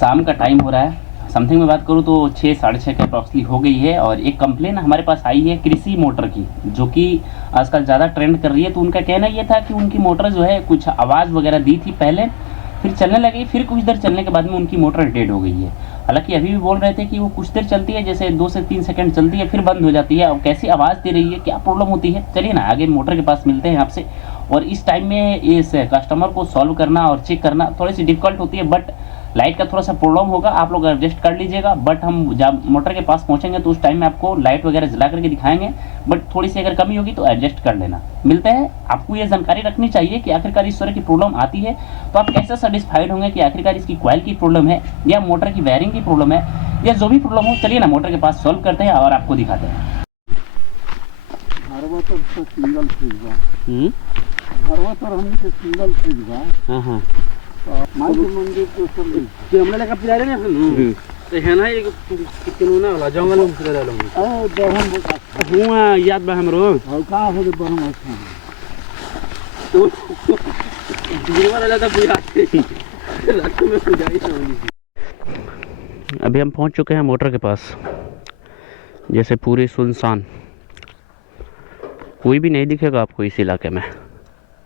शाम का टाइम हो रहा है, समथिंग में बात करूँ तो 6 साढ़े 6 के अप्रॉक्सली हो गई है। और एक कंप्लेन हमारे पास आई है कृषि मोटर की, जो कि आजकल ज़्यादा ट्रेंड कर रही है। तो उनका कहना ये था कि उनकी मोटर जो है कुछ आवाज़ वगैरह दी थी पहले, फिर चलने लगी, फिर कुछ देर चलने के बाद में उनकी मोटर डेड हो गई है। हालांकि अभी भी बोल रहे थे कि वो कुछ देर चलती है, जैसे 2 से 3 सेकंड चलती है, फिर बंद हो जाती है। और कैसी आवाज़ दे रही है, क्या प्रॉब्लम होती है, चलिए ना आगे मोटर के पास मिलते हैं आपसे। और इस टाइम में इस कस्टमर को सॉल्व करना और चेक करना थोड़ी सी डिफिकल्ट होती है, बट लाइट का थोड़ा सा प्रॉब्लम होगा, आप लोग एडजस्ट कर लीजिएगा। बट हम जब मोटर के पास पहुंचेंगे तो उस टाइम में आपको लाइट वगैरह जला करके दिखाएंगे, बट थोड़ी सी अगर कमी होगी तो एडजस्ट कर लेना। मिलते हैं, आपको ये जानकारी रखनी चाहिए कि आखिरकार इस तरह की प्रॉब्लम आती है तो आप कैसे सेटिस्फाइड होंगे कि आखिरकार इसकी कॉइल की प्रॉब्लम है या मोटर की वायरिंग की प्रॉब्लम है या जो भी प्रॉब्लम हो। चलिए ना मोटर के पास सॉल्व करते हैं और आपको दिखाते हैं। सिंगल फ्रिज बा। हाँ हाँ माई के मंदिर के ऊपर कि हमने लगा पिला रहे हैं तो है ना एक कितना वाला जंगल में पिला रहे हैं। ए बरहम अच्छा हुआ याद बा हमरो और का हो रे बरहम अच्छा तो जीवा वाला तो बुझा रात में पुजारी होगी। अभी हम पहुंच चुके हैं मोटर के पास, जैसे पूरी सुनसान, कोई भी नहीं दिखेगा आपको इस इलाके में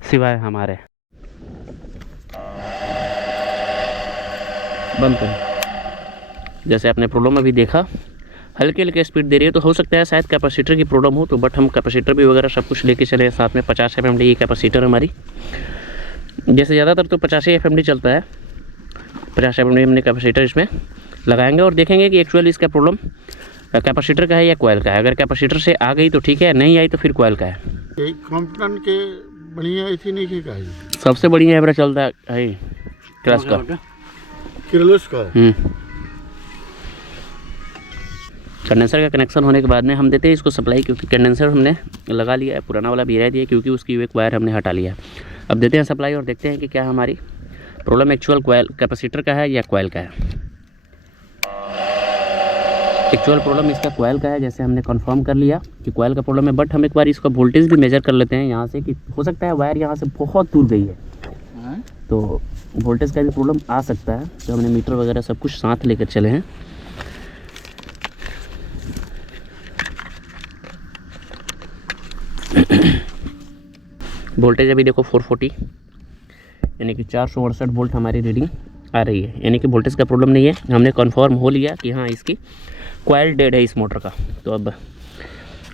सिवाय हमारे। बंद करें। जैसे आपने प्रॉब्लम अभी देखा, हल्के हल्के स्पीड दे रही है, तो हो सकता है शायद कैपेसिटर की प्रॉब्लम हो। तो बट हम कैपेसिटर भी वगैरह सब कुछ लेके चले साथ में। 50 FMD की कैपेसिटर हमारी, जैसे ज़्यादातर तो 50 FMD चलता है। 50 FMD हमने कैपेसिटर इसमें लगाएंगे और देखेंगे कि एक्चुअली इसका प्रॉब्लम कैपेसिटर का है या कोयल का है। अगर कैपेसिटर से आ गई तो ठीक है, नहीं आई तो फिर कोयल का है। एक कंपनी के बढ़िया ऐसी नहीं की का सबसे बढ़िया एवरेज चलता है क्लास का, किरलोस का। कंडेंसर का कनेक्शन होने के बाद में हम देते हैं इसको सप्लाई, क्योंकि कंडेंसर हमने लगा लिया है, पुराना वाला भी रह दिया क्योंकि उसकी एक वायर हमने हटा लिया। अब देते हैं सप्लाई और देखते हैं कि क्या हमारी प्रॉब्लम एक्चुअल कोयल कैपेसिटर का है या कोयल का है। एक्चुअल प्रॉब्लम इसका कोयल का है, जैसे हमने कंफर्म कर लिया कि कोयल का प्रॉब्लम है। बट हम एक बार इसका वोल्टेज भी मेजर कर लेते हैं यहाँ से, कि हो सकता है वायर यहाँ से बहुत दूर गई है तो वोल्टेज का भी प्रॉब्लम आ सकता है। तो हमने मीटर वगैरह सब कुछ साथ लेकर चले हैं। वोल्टेज अभी देखो 440, यानी कि 468 वोल्ट हमारी रीडिंग आ रही है, यानी कि वोल्टेज का प्रॉब्लम नहीं है। हमने कंफर्म हो लिया कि हाँ इसकी कॉइल डेड है इस मोटर का। तो अब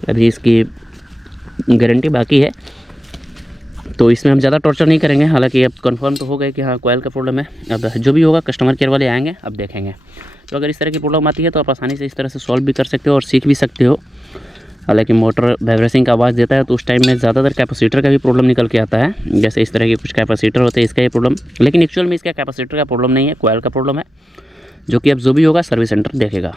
अभी इसकी गारंटी बाकी है, तो इसमें हम ज़्यादा टॉर्चर नहीं करेंगे। हालांकि अब कंफर्म तो हो गए कि हाँ कॉइल का प्रॉब्लम है। अब जो भी होगा कस्टमर केयर वाले आएंगे, अब देखेंगे। तो अगर इस तरह की प्रॉब्लम आती है तो आप आसानी से इस तरह से सॉल्व भी कर सकते हो और सीख भी सकते हो। हालांकि मोटर वाइब्रेशन का आवाज़ देता है तो उस टाइम में ज़्यादातर कैपेसिटर का भी प्रॉब्लम निकल के आता है। जैसे इस तरह के कुछ कैपेसिटर होते हैं, इसका ये प्रॉब्लम, लेकिन एक्चुअल में इसका कैपेसिटर का प्रॉब्लम नहीं है, कोयल का प्रॉब्लम है, जो कि अब जो भी होगा सर्विस सेंटर देखेगा।